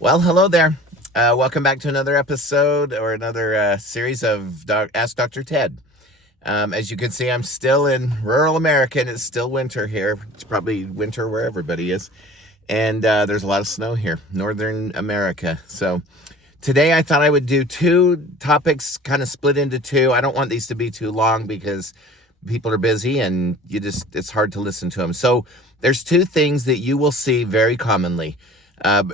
Well, hello there. Welcome back to another episode or another series of Ask Dr. Ted. As you can see, I'm still in rural America and it's still winter here. It's probably winter where everybody is. And there's a lot of snow here, northern America. So today I thought I would do two topics kind of split into two. I don't want these to be too long because people are busy and it's hard to listen to them. So there's two things that you will see very commonly.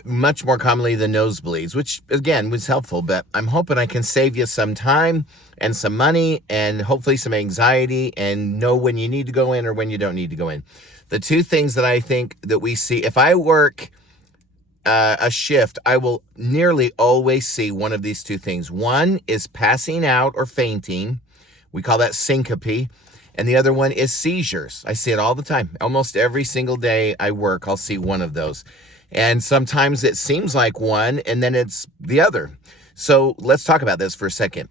Much more commonly than nosebleeds, which again was helpful, but I'm hoping I can save you some time and some money and hopefully some anxiety and know when you need to go in or when you don't need to go in. The two things that I think that we see, if I work a shift, I will nearly always see one of these two things. One is passing out or fainting. We call that syncope. And the other one is seizures. I see it all the time. Almost every single day I work, I'll see one of those. And sometimes it seems like one and then it's the other. So let's talk about this for a second.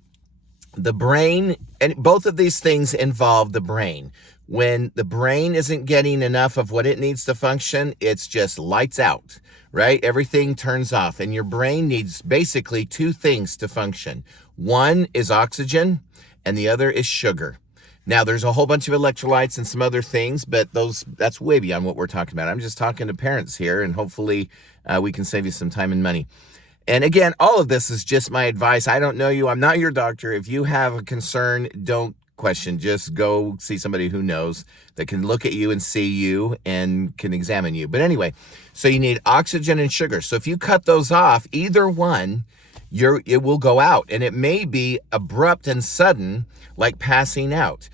The brain, and both of these things involve the brain. When the brain isn't getting enough of what it needs to function, it's just lights out, right? Everything turns off and your brain needs basically two things to function. One is oxygen and the other is sugar. Now, there's a whole bunch of electrolytes and some other things, but that's way beyond what we're talking about. I'm just talking to parents here, and hopefully we can save you some time and money. And again, all of this is just my advice. I don't know you. I'm not your doctor. If you have a concern, don't question. Just go see somebody who knows that can look at you and see you and can examine you. But anyway, so you need oxygen and sugar. So if you cut those off, either one, it will go out, and it may be abrupt and sudden, like passing out,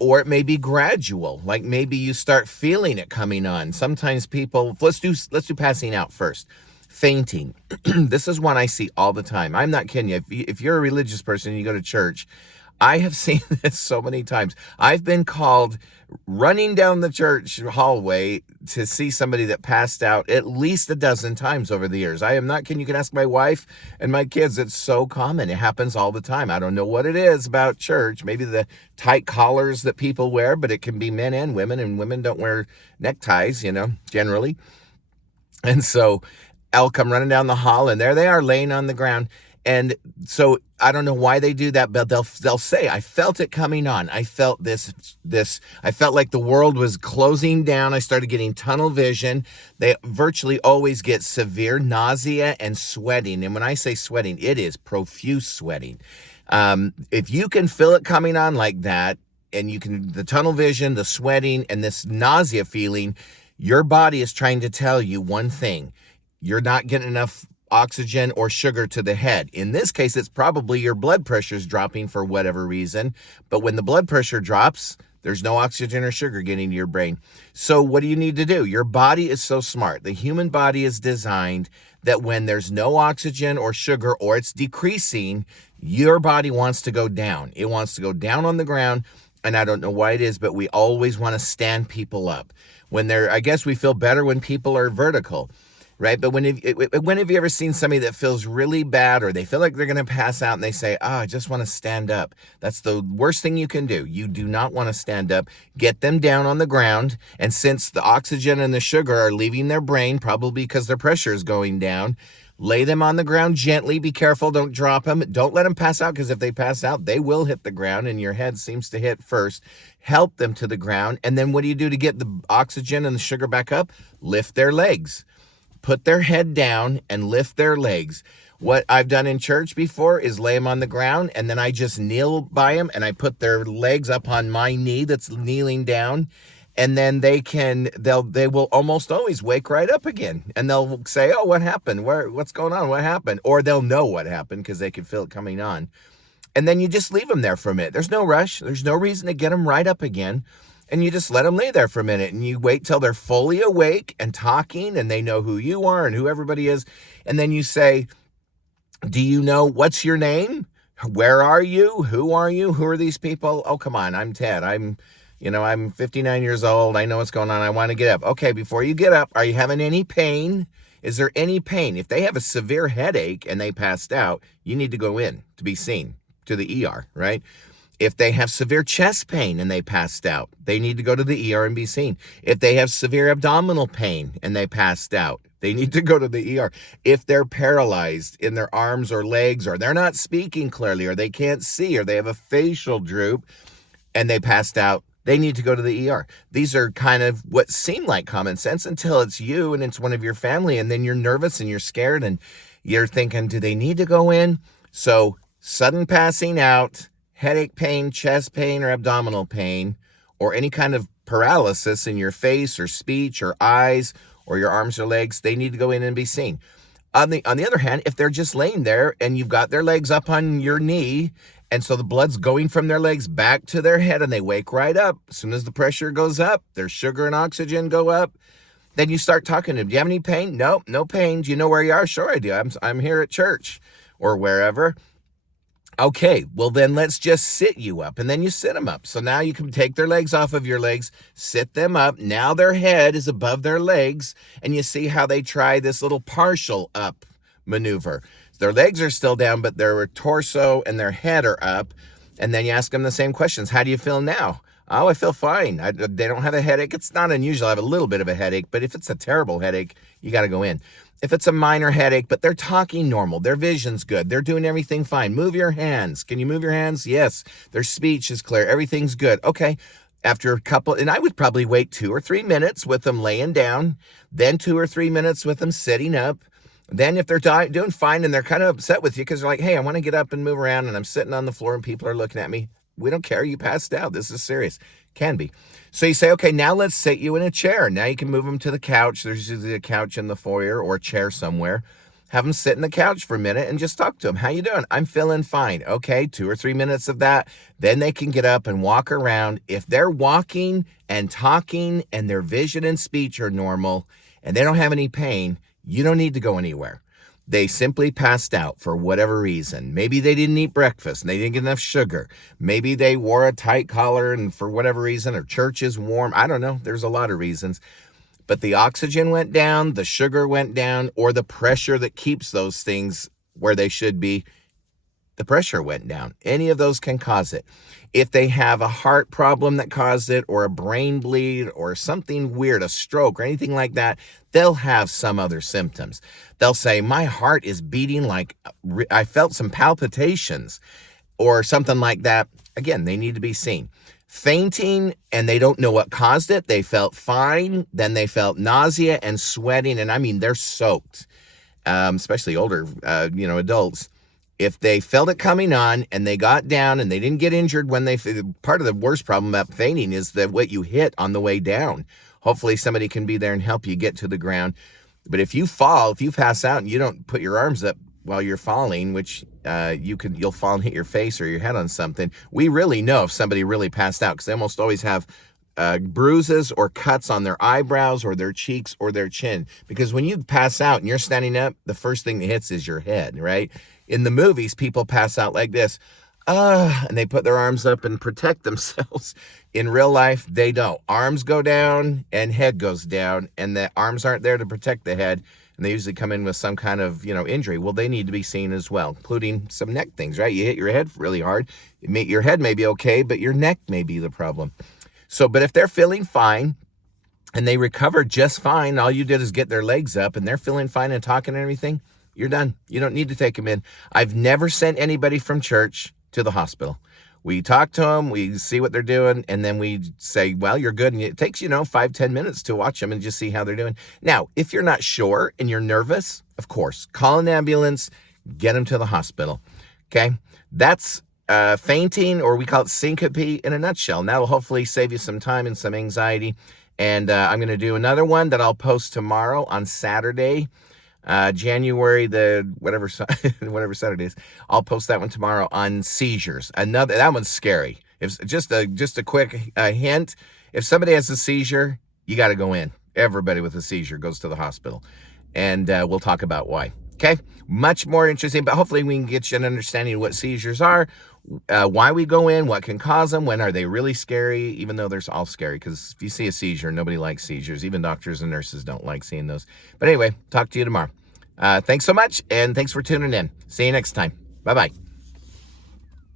or it may be gradual, like maybe you start feeling it coming on. Sometimes people, let's do passing out first. Fainting. This is one I see all the time. I'm not kidding you. If you're a religious person and you go to church, I have seen this so many times. I've been called running down the church hallway to see somebody that passed out at least a dozen times over the years. I am not kidding. You can ask my wife and my kids. It's so common. It happens all the time. I don't know what it is about church. Maybe the tight collars that people wear, but it can be men and women don't wear neckties, generally. And so I'll come running down the hall and there they are laying on the ground. And so I don't know why they do that, but they'll say, I felt it coming on. I felt this, I felt like the world was closing down. I started getting tunnel vision. They virtually always get severe nausea and sweating. And when I say sweating, it is profuse sweating. If you can feel it coming on like that, and the tunnel vision, the sweating, and this nausea feeling, your body is trying to tell you one thing. You're not getting enough oxygen or sugar to the head. In this case, it's probably your blood pressure is dropping for whatever reason. But when the blood pressure drops, there's no oxygen or sugar getting to your brain. So what do you need to do? Your body is so smart. The human body is designed that when there's no oxygen or sugar or it's decreasing, your body wants to go down. It wants to go down on the ground. And I don't know why it is, but we always want to stand people up. I guess we feel better when people are vertical. Right? But when have you ever seen somebody that feels really bad or they feel like they're going to pass out and they say, I just want to stand up? That's the worst thing you can do. You do not want to stand up. Get them down on the ground. And since the oxygen and the sugar are leaving their brain, probably because their pressure is going down, lay them on the ground gently. Be careful. Don't drop them. Don't let them pass out, because if they pass out, they will hit the ground and your head seems to hit first. Help them to the ground. And then what do you do to get the oxygen and the sugar back up? Lift their legs. Put their head down and lift their legs. What I've done in church before is lay them on the ground, and then I just kneel by them and I put their legs up on my knee that's kneeling down, and then they will almost always wake right up again, and they'll say, oh, what happened? What's going on? What happened? Or they'll know what happened because they can feel it coming on. And then you just leave them there for a minute. There's no rush. There's no reason to get them right up again. And you just let them lay there for a minute and you wait till they're fully awake and talking and they know who you are and who everybody is. And then you say, do you know what's your name? Where are you? Who are you? Who are these people? Oh, come on. I'm Ted. I'm 59 years old. I know what's going on. I want to get up. Okay. Before you get up, are you having any pain? Is there any pain? If they have a severe headache and they passed out, you need to go in to be seen to the ER, right? If they have severe chest pain and they passed out, they need to go to the ER and be seen. If they have severe abdominal pain and they passed out, They need to go to the ER. If they're paralyzed in their arms or legs, or they're not speaking clearly, or they can't see, or they have a facial droop and they passed out, they need to go to the ER. These are kind of what seem like common sense until it's you and it's one of your family, and then you're nervous and you're scared and you're thinking, do they need to go in? So sudden passing out, headache pain, chest pain, or abdominal pain, or any kind of paralysis in your face or speech or eyes or your arms or legs, they need to go in and be seen. On the other hand, if they're just laying there and you've got their legs up on your knee, and so the blood's going from their legs back to their head and they wake right up, as soon as the pressure goes up, their sugar and oxygen go up, then you start talking to them. Do you have any pain? No, no pain. Do you know where you are? Sure I do. I'm here at church or wherever. Okay, well then let's just sit you up, and then you sit them up. So now you can take their legs off of your legs, sit them up. Now their head is above their legs, and you see how they try this little partial up maneuver. Their legs are still down, but their torso and their head are up. And then you ask them the same questions. How do you feel now? Oh, I feel fine. They don't have a headache. It's not unusual. I have a little bit of a headache, but if it's a terrible headache, you got to go in. If it's a minor headache, but they're talking normal, their vision's good, they're doing everything fine. Move your hands. Can you move your hands? Yes. Their speech is clear. Everything's good. Okay. After a couple, and I would probably wait 2 or 3 minutes with them laying down, then 2 or 3 minutes with them sitting up. Then if they're doing fine and they're kind of upset with you because they're like, hey, I want to get up and move around and I'm sitting on the floor and people are looking at me. We don't care. You passed out. This is serious. Can be. So you say, okay, now let's sit you in a chair. Now you can move them to the couch. There's usually a couch in the foyer or a chair somewhere. Have them sit in the couch for a minute and just talk to them. How you doing? I'm feeling fine. Okay, 2 or 3 minutes of that. Then they can get up and walk around. If they're walking and talking and their vision and speech are normal and they don't have any pain, you don't need to go anywhere. They simply passed out for whatever reason. Maybe they didn't eat breakfast and they didn't get enough sugar. Maybe they wore a tight collar and for whatever reason, or church is warm. I don't know. There's a lot of reasons. But the oxygen went down, the sugar went down, or the pressure that keeps those things where they should be, the pressure went down. Any of those can cause it. If they have a heart problem that caused it, or a brain bleed, or something weird, a stroke, or anything like that, they'll have some other symptoms. They'll say, my heart is beating like I felt some palpitations, or something like that. Again, they need to be seen. Fainting, and they don't know what caused it. They felt fine. Then they felt nausea and sweating, and I mean, they're soaked, especially older, adults. If they felt it coming on and they got down and they didn't get injured when part of the worst problem about fainting is that what you hit on the way down. Hopefully somebody can be there and help you get to the ground. But if you fall, if you pass out and you don't put your arms up while you're falling, which you'll fall and hit your face or your head on something, we really know if somebody really passed out because they almost always have bruises or cuts on their eyebrows or their cheeks or their chin. Because when you pass out and you're standing up, the first thing that hits is your head, right? In the movies, people pass out like this, and they put their arms up and protect themselves. In real life, they don't. Arms go down and head goes down, and the arms aren't there to protect the head, and they usually come in with some kind of, injury. Well, they need to be seen as well, including some neck things, right? You hit your head really hard. Your head may be okay, but your neck may be the problem. So, but if they're feeling fine, and they recover just fine, all you did is get their legs up, and they're feeling fine and talking and everything, you're done. You don't need to take them in. I've never sent anybody from church to the hospital. We talk to them, we see what they're doing, and then we say, well, you're good. And it takes, 5-10 minutes to watch them and just see how they're doing. Now, if you're not sure and you're nervous, of course, call an ambulance, get them to the hospital. Okay? That's fainting, or we call it syncope, in a nutshell. And that'll hopefully save you some time and some anxiety. And I'm going to do another one that I'll post tomorrow on Saturday. January whatever Saturday is. I'll post that one tomorrow on seizures. That one's scary. If just a quick hint, if somebody has a seizure, you got to go in. Everybody with a seizure goes to the hospital, and we'll talk about why. Okay, much more interesting, but hopefully we can get you an understanding of what seizures are, why we go in, what can cause them, when are they really scary, even though they're all scary, because if you see a seizure, nobody likes seizures. Even doctors and nurses don't like seeing those. But anyway, talk to you tomorrow. Thanks so much, and thanks for tuning in. See you next time. Bye-bye.